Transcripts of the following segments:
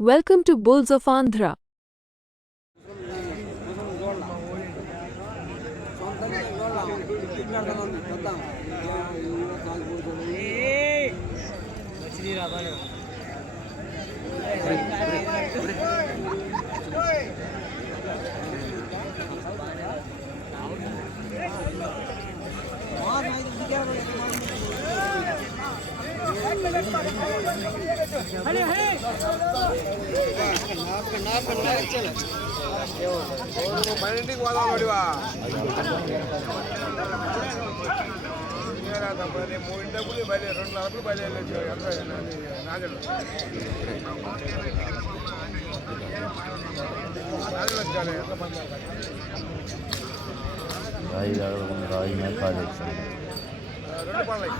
Welcome to Bulls of Andhra. పన్నెండుకి పోదాం నడివా మూడింటప్పుడు బయలు రెండు నగట్లు బయలు నాజలు నాజలు వచ్చాలి ఎంత మంది రాయి రాయి కాలేజ్ రెండు పనులు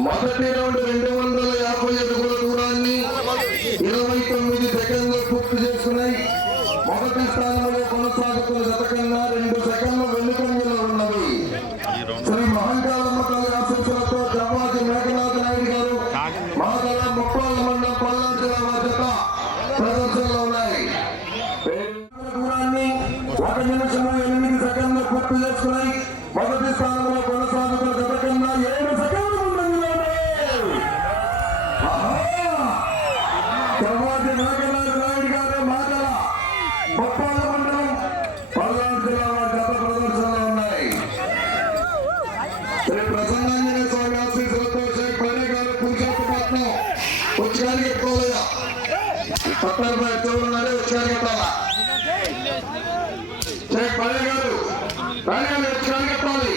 మొదటి రౌండ్ రెండు వందల యాభై అడుగుల దూరాన్ని మొదటి కొనసాగుతున్న జత రెండు సెకండ్లు వెనుకంజలో ఉన్నది. శ్రీ మహంకాలమ్మ కళ ఆశీస్సులతో జపాతి మేఘనాథ నాయుడు గారు మాదల ముప్పాల మండలం పల్నాడు జిల్లా వారి జత ప్రదర్శనలో ఉన్నాయి. దూరాన్ని ఒక నిమిషము ఎనిమిది సెకండ్లు పూర్తి చేసుకున్నాయి మొదటి స్థానంలో కొనసాగుతున్న జత కన్నా ఏడు సెకండ్లు ముందంజలో ఉన్నాయి. ఆహా! జవాది నాగరాజు నాయుడు గారు మాటల బొప్పాల మండలం పల్నాడు జిల్లా వారి జత ప్రదర్శనలో ఉన్నాయి శ్రీ ప్రసన్నాంజనేయ స్వామి ఆశీస్సులతో షేక్ పడే గారు పురుషోత్తపట్నం ఉచ్చారికి ఎట్టుకోలేదా పట్టారు బాయ్ చూడన్నాడే ఉచ్చారికి ఎట్టాలా షేక్ పడే గారు పడే గారు ఉచ్చారికి ఎట్టాలి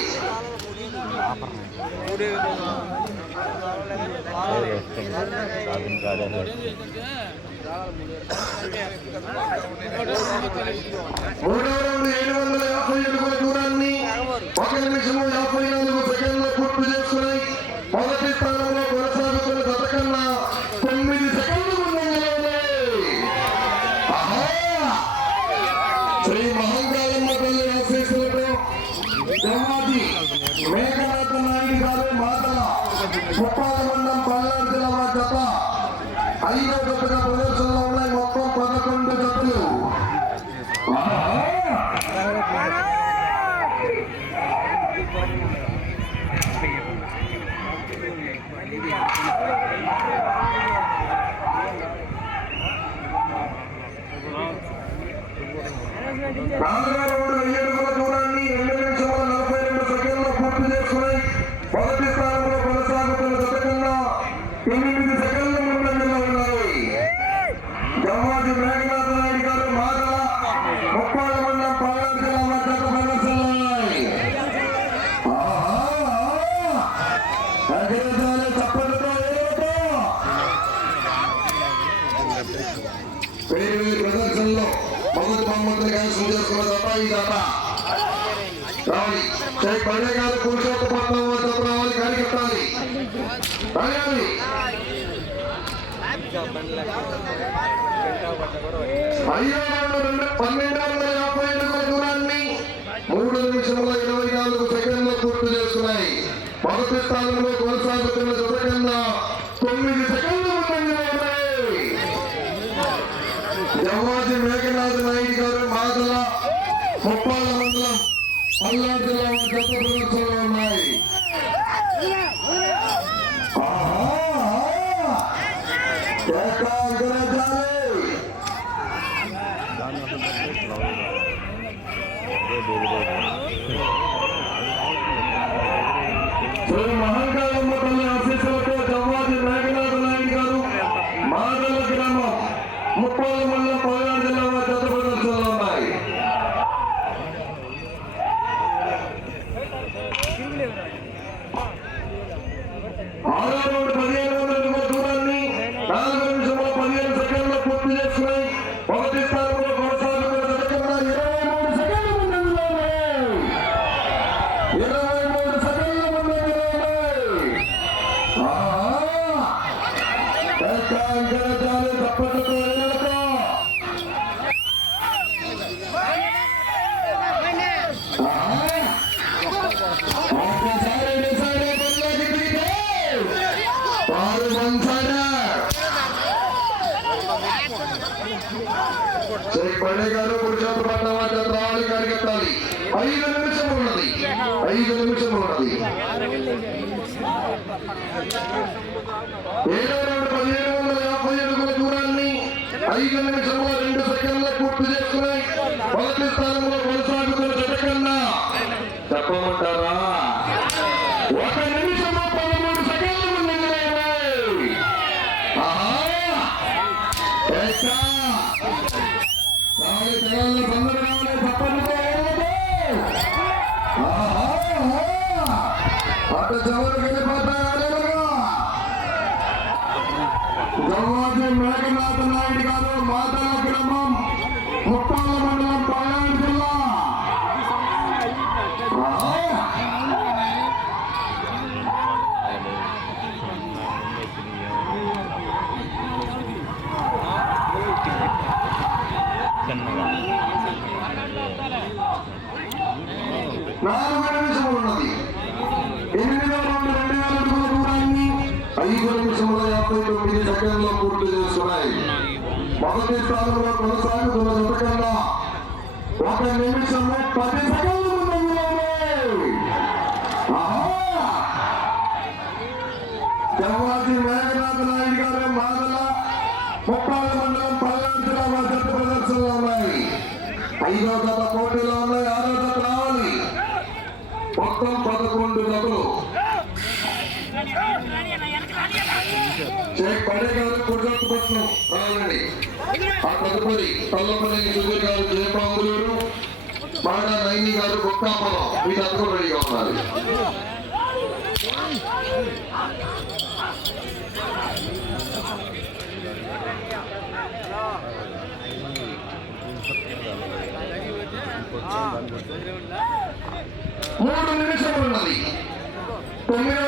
సాధన కాలేజ్ మూడవ రౌండ్ ఏడు వందల యాభై అడుగుల దూరాన్ని ఒక నిమిషము యాభై నాలుగు పూర్తి చేసుకున్నాయి మొదటి స్థానంలో కొనసాగుతున్న గత తొమ్మిది సెకండ్లు ముందంజలో శ్రీ ఆశీస్సులతో మేఘనాథ నాయుడు గారు మండలం పల్నాడు జిల్లా వారి జత ఐదో జతగా ప్రదర్శనలో ఉన్నాయి మొత్తం పదకొండు జతలు నాలుగో రౌండ్ వెయ్యి అడుగుల దూరాన్ని రెండు నిమిషముల నలభై రెండు సెకండ్లు పూర్తి చేసుకున్నాయి మొదటి స్థానంలో కొనసాగుతున్న జత కన్నా ఎనిమిది సెకండ్ల ముందంజలో ఉన్నాయి జవాజి మేఘనాథ నాయుడు గారు మాదల ముప్పాల మండలం పల్నాడు జిల్లా వారి జత ప్రదర్శనలో ఉన్నాయి ఆహా! అగ్రజాల చప్పటితో ఏడుతో వేరు వేరు మమ్మల్ని మమ్మల్ని కానీ కైవసం తప్ప ఈ తప్ప రావాలి షేక్ పల్లె గారు పురుషోత్తపట్నం తప్ప రావాలి కానీ కట్టాలి రాయాలి ఐదో రెండు పన్నెండు వందల యాభై అడుగుల దూరాన్ని మూడు నిమిషముల ఇరవై నాలుగు సెకండ్లు పూర్తి చేసుకున్నాయి మొదటి స్థానంలో కొనసాగుతున్న జత కింద తొమ్మిది సెకండ్లు ముందంజలో ఉన్నాయి జవాజి మేఘనాథ్ నాయుడు గారు మాదల మండలం పల్నాడు జిల్లా ఉన్నాయి ఆహా! కొండే గారు కుడి చేతులు పట్టావా? చేతులు ఐదు నిమిషం ఉన్నది. ఐదు నిమిషం ఉన్నది. ఏదో రెండు పదిహేడు వందల యాభై అడుగుల దూరాన్ని ఐదు నిమిషంలో రెండు సెకండ్ల పూర్తి చేసుకున్నాయి మొదటి స్థానంలో కొనసాగుతున్న జతకన్నా చెప్పమంటారా? మేఘనాథ నాయుడు గారు మాతల గ్రామం ముప్పాల మండలం పల్నాడు జిల్లా నా మొదటి స్థానంలో కొనసాగుతున్న జతకన్నా ఒక నిమిషము పది సెకండ్లు జవాజీ మేఘనాథ నాయుడు గారు మాదల ముప్పాల మండలం పల్నాడు జిల్లా మా జట్టు ప్రదర్శనలో ఉన్నాయి ఐదో జత పోటీలో ఉన్నాయి ఆరో జత రావాలి పదకొండు జతలు పండేగారు కొడుకుపట్నం రావాలండి ఆ తదుపరి పల్లపల్లి సుధీర్ గారు జయపాంగులూరు నైని గారు గొక్కాపురం వీళ్ళందరూ రెడీగా మూడు నిమిషం ఉన్నది. తొమ్మిదవ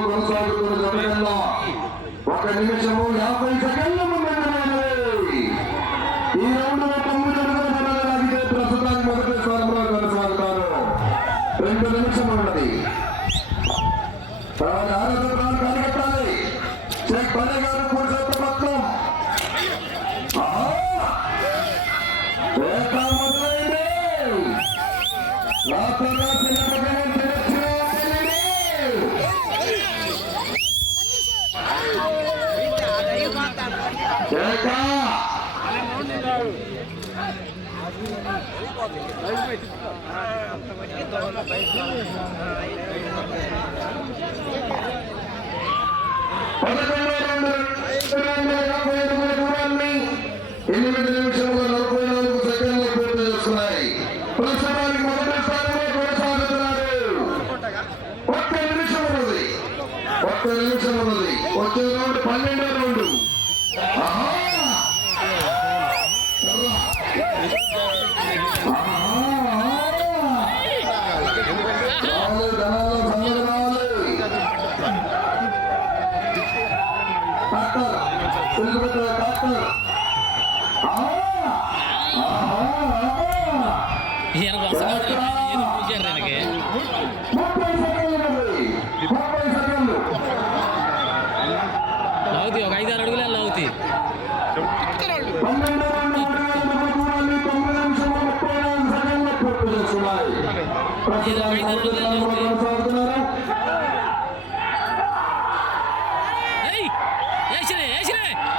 పదకొండు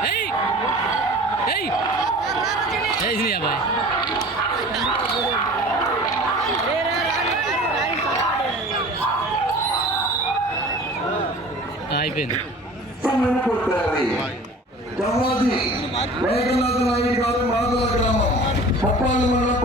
এই এই এই জিনিয়া ভাই అయిపోయింది జవాది మేఘనాథ నాయుడు గారు మాదుల గ్రామం పప్పాలు మండలం